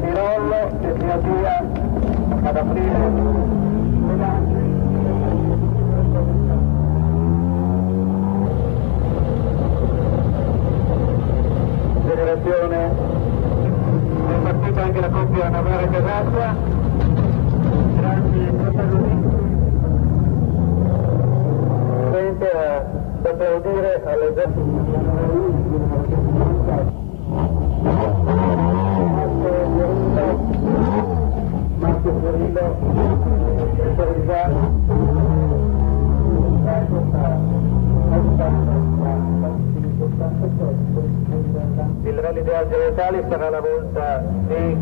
Birollo che si avvia ad aprire generazione è partita anche la coppia Navarra Casaccia, grandi protagonisti da applaudire all'esercito. Marco Furillo, il rally di Algeretali sarà la volta di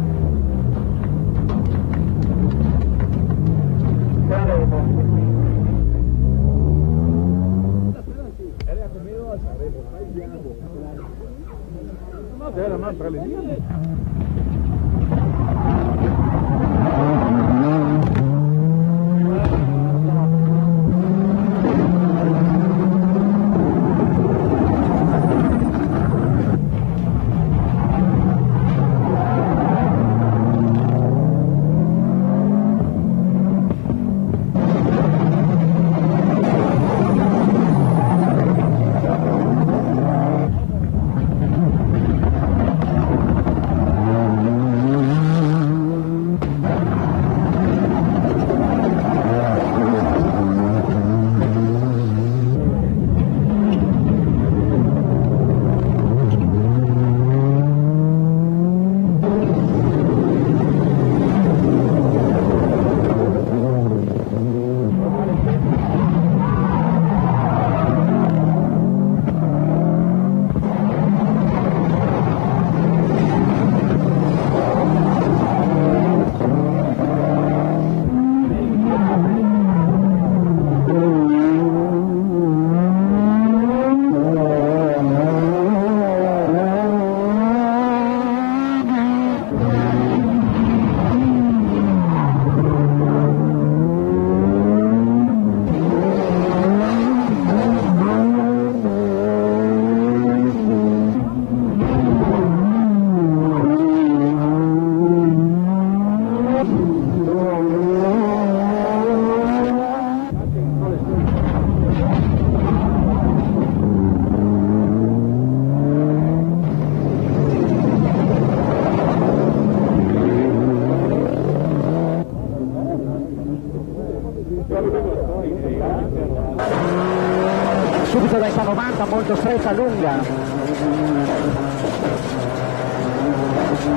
subito destra 90 molto stretta lunga,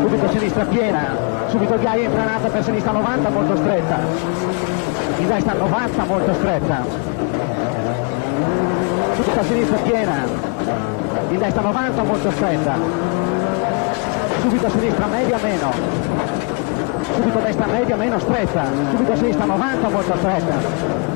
subito sinistra piena, subito ghiaia infranata per sinistra 90 molto stretta, in destra 90 molto stretta, subito a sinistra piena, in destra 90 molto stretta, subito a sinistra media meno, subito a destra media meno stretta, subito a sinistra 90 molto stretta.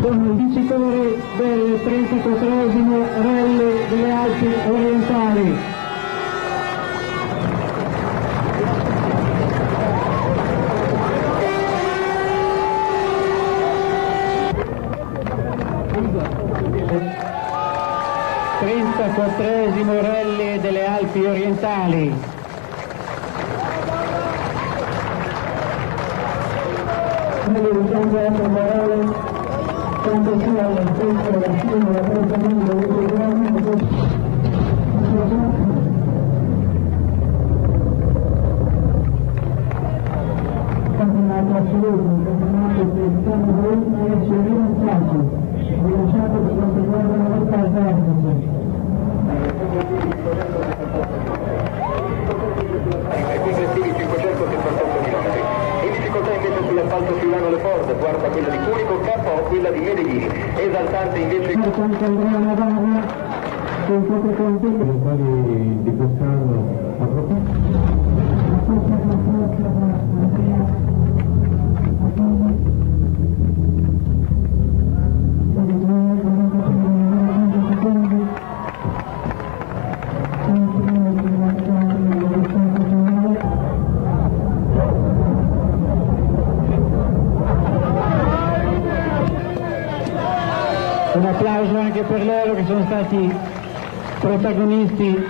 Sono il vincitore del 34esimo Rally delle Alpi Orientali. Trentaquattresimo Rally delle Alpi Orientali. Campionato assoluto, campionato che stiamo volendo essere rilanciato per quanto riguarda la lotta al vertice. Ai complessivi 578 km. In difficoltà invece sull'asfalto Friulano Le Ford, quarta quella di Cunico, KO quella di Medeghini. Esaltante invece Andrea Navarra, con poco conto di quest'anno a proposito. Un applauso anche per loro che sono stati protagonisti,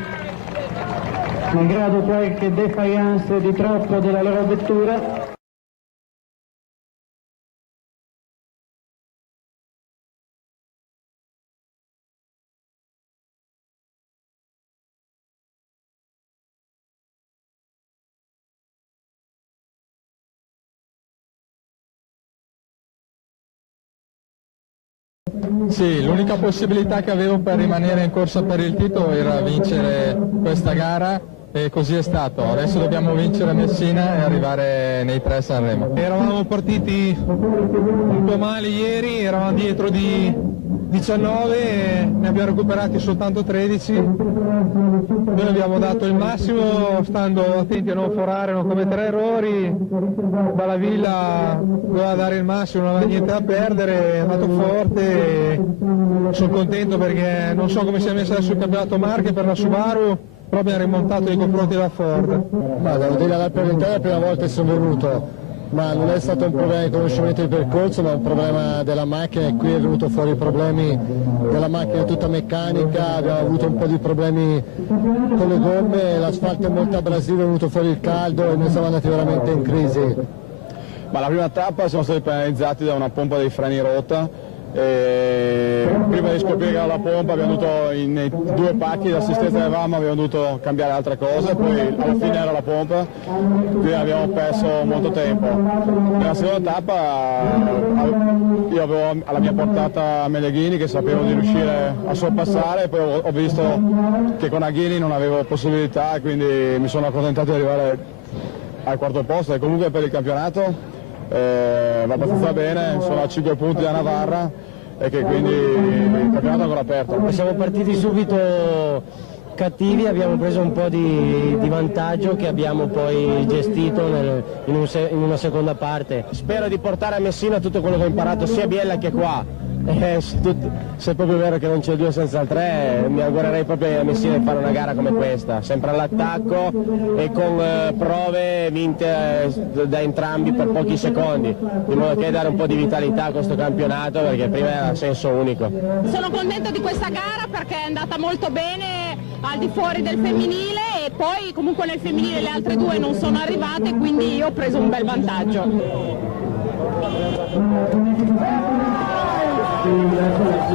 malgrado qualche defiance di troppo della loro vettura. Sì, l'unica possibilità che avevo per rimanere in corsa per il titolo era vincere questa gara e così è stato. Adesso dobbiamo vincere Messina e arrivare nei 3 a Sanremo. Eravamo partiti un po' male ieri, eravamo dietro di 19 e ne abbiamo recuperati soltanto 13. Noi abbiamo dato il massimo stando attenti a non forare, non commettere errori. Ballavilla doveva dare il massimo, non aveva niente da perdere, è andato forte. Sono contento perché non so come si è messa adesso il campionato Marche per la Subaru, però abbiamo rimontato nei confronti della Ford. Ma devo dire la prima volta che sono venuto, ma non è stato un problema di conoscimento del percorso, ma un problema della macchina, e qui è venuto fuori i problemi della macchina tutta meccanica, abbiamo avuto un po' di problemi con le gomme, l'asfalto è molto abrasivo, è venuto fuori il caldo e noi siamo andati veramente in crisi. Ma la prima tappa siamo stati penalizzati da una pompa dei freni rotta. E prima di scoprire che era la pompa abbiamo dovuto, nei 2 pacchi di assistenza che avevamo, abbiamo dovuto cambiare altre cose, poi alla fine era la pompa, quindi abbiamo perso molto tempo. Nella seconda tappa io avevo alla mia portata Medeghini che sapevo di riuscire a sorpassare, poi ho visto che con Aghini non avevo possibilità, quindi mi sono accontentato di arrivare al 4° posto e comunque per il campionato va abbastanza bene, sono a 5 punti da Navarra e che quindi il campionato è ancora aperto. Siamo partiti subito cattivi, abbiamo preso un po' di vantaggio che abbiamo poi gestito in una seconda parte. Spero di portare a Messina tutto quello che ho imparato sia a Biella che qua. Se è proprio vero che non c'è il 2 senza il 3, mi augurerei proprio a Messina di fare una gara come questa, sempre all'attacco e con prove vinte da entrambi per pochi secondi, in modo che dare un po' di vitalità a questo campionato, perché prima era a senso unico. Sono contento di questa gara perché è andata molto bene al di fuori del femminile e poi comunque nel femminile le altre 2 non sono arrivate, quindi io ho preso un bel vantaggio. Grazie.